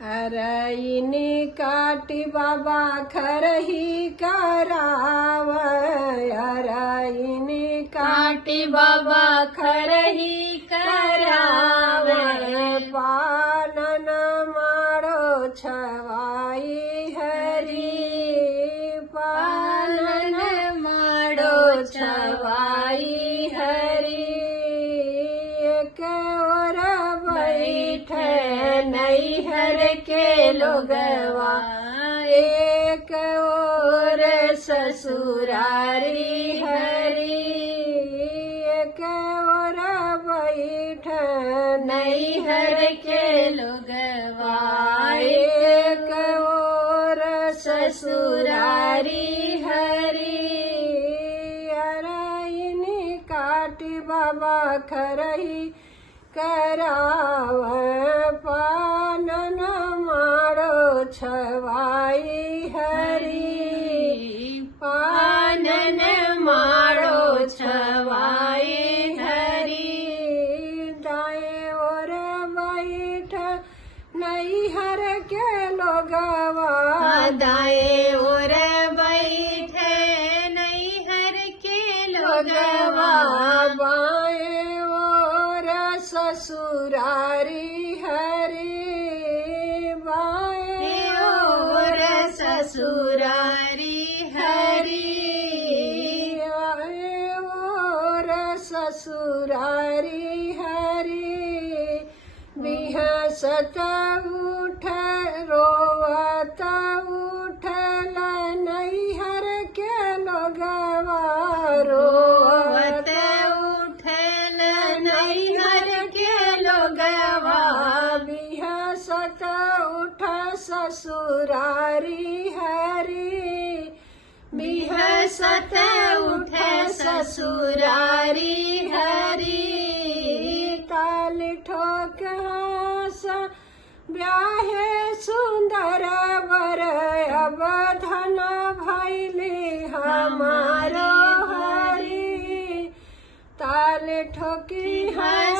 अरइनी काटी बाबा खरही कराव, अरइनी काटी बाबा खरही कराव, पानन मारो छवाई हरी, पानन मारो छवाई हरी, एक और बैठ नैहर के लोगवा, एक और ससुरारी हरी, एक और बैठ नैहर के लोगवा, एक और ससुरारी हरी, अरइनी काटी बाबा खरही कराव, पानन मारो छवाई हरी, पानन मारो छवाई हरी, दाएं और बैठ नैहर के लोगवा, दाएं और बैठ नैहर के लोगवा, बाएं और ससुरारी हरी, बाएं और ससुरारी हरी, बाएं और ससुरारी हरी, बिहसत उठ रोवत उठल नैहर के लोगवा, रोवत उठल नैहर के लोगवा, बिहसत उठ ससुरारी हरी, बिहसत उठ ससुरारी हरी, ताल ठोक हंस ब्याहे सुंदर बर, अब धन भैली हमारो हरी, ताल ठोकी हंस